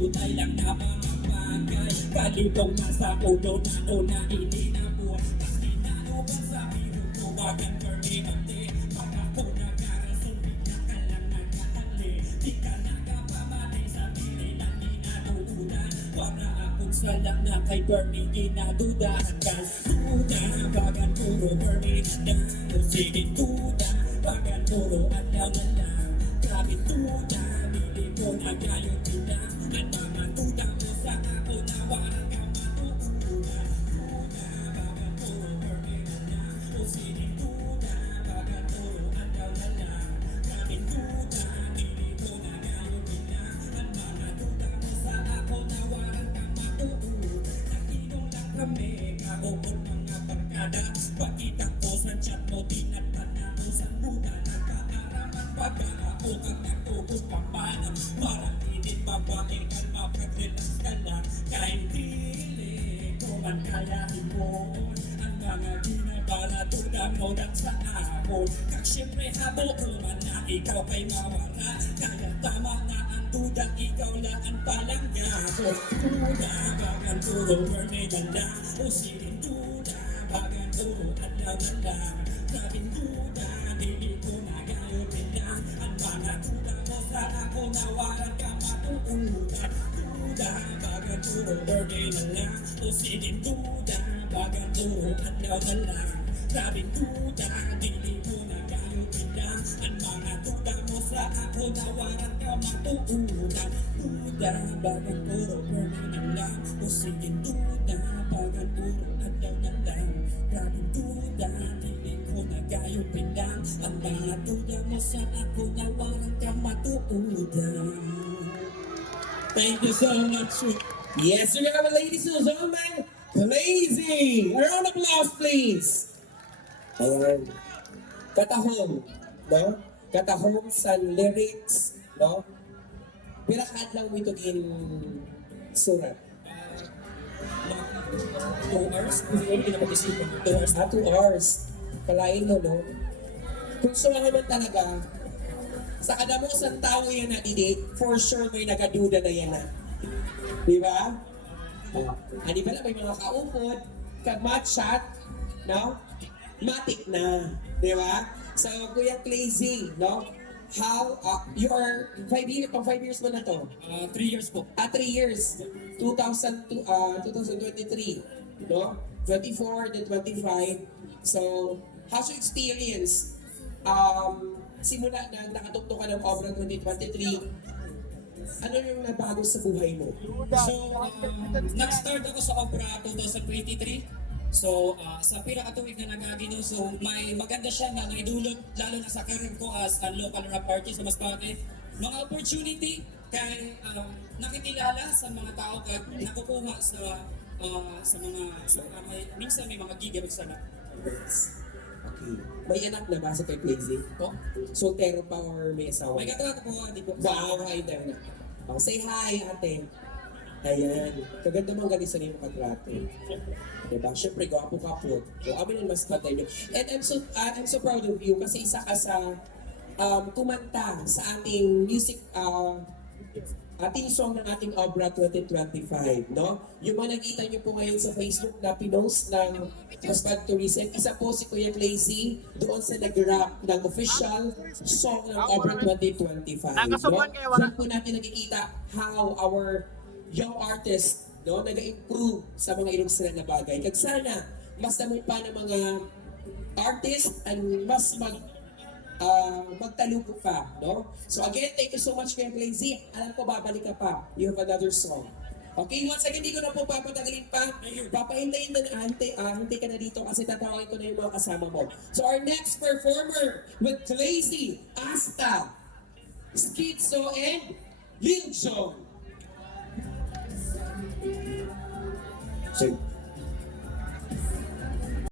Tutay lang na mga bagay Kalibong nasa ulo na una hindi na buwan Mas ginanubang sa biro ko Wagang permanente Mga po nagkarason Bigla ka lang nagkahali Di ka nakapamatay sa pili lang minaduulan Para akong salak na kay Bernie ginadudahan Kal duda bagan puro Bernie na Sige duda bagan puro adlaw na lang Grabe duda Bili ko na gayon sila At mga duda mo sa ako na walang ka matutunan Duda bagan puro Bernie na O sige duda bagan puro adlaw na lang Grabe duda Bili ko na gayon sila At mga duda mo sa ako na walang ka matutunan Nakinom lang kami kaupon mga barkada Pagkita ko sa chat mo tinatan na mo sa buta Nagkaaraman pagka-ako kang natubos pampanan Parang hindi babae kalma pag-relax ka lang Kahit dili ko man kayahin mo Ang mga ginagala tulang mo lang sa ahon Kag siyempre habo ko man na ikaw kay mawala Kaya tama na ang duda ikaw lang ang palanggapo Duda bagan puro Bernie na lang O siling duda bagan puro adlaw na lang Sabing duda hindi ko na gayon lang Ang mga duda mo sa ako na walang ka matutunan Duda bagan puro Bernie na lang O siling duda bagan puro adlaw na lang Sabing duda hindi ko na gayon lang Ang mga duda mo sa ako na walang ka matutunan Duda bagan puro Bernie na lang O siling duda bagan puro adlaw na lang Sabing duda hindi ko na gayon lang Ang mga duda mo sa ako na walang ka matutunan Thank you so much. Yes, we have a ladies and gentlemen, Lazy! A round of applause, please! Ayan. Katahong, no? Katahong sa lyrics, no? Pirakad lang mo ito surat. 2 hours? Hindi na mag-isipan. 2 hours. 2 hours. Kalain mo, no? Kung sumahan man talaga, sa kadamosang tao yan na didi, for sure may nagaduda na yan na. Di ba? Di ba lang may mga kaupod, kag-matchat, no? Matik na. Di ba? So, Kuya Clazy, no? How, you are 5 years, pang 5 years mo na to? 3 years po. 3 years. 2023, no? 24, then 25. So, how's your experience? Simula na nakatugtog ka ng Obra 2023, ano yung nabago sa buhay mo? So, nag-start ako sa Obra 2023. So, sa pinakatuwig na nagagino, so may maganda siya na naidulot, lalo na sa career ko as a local rap artist sa Masbate. Mga opportunity kay nakikilala sa mga tao kaya nakukuha sa minsan may mga gig sana. Okay. May anak na ba sa kay Clazy? Po? Soltero pa or may asawa? May katawa ko po, hindi po. Wow, hi there na. Say hi, ate. Ayan. Kaganda mong galing sa iyong katrato. Diba? Siyempre, gwapo ka po. So, amin ang mas patay nyo. And I'm so proud of you kasi isa ka sa kumanta sa ating music ating song ng ating Obra 2025, no? Yung mga nakita nyo po ngayon sa Facebook na pinost ng Masbate Tourism, isa po si Kuya Clazy doon sa nag-rap ng official song ng Obra 2025, no? Saan po natin nakikita how our young artists, no, nag-improve sa mga ilustrad na bagay. Kag sana, mas naman pa ng mga artists and mas magtalugo pa, no? So again, thank you so much Kuya Clazy. Alam ko babalik ka pa. You have another song. Okay, once again, hindi ko na po papatagalin pa. Papahintayin na hintay ka na dito kasi tatawagin ko na yung mga kasama mo. So our next performer with Clazy, Asta, Schizo, and Lil Jon. So,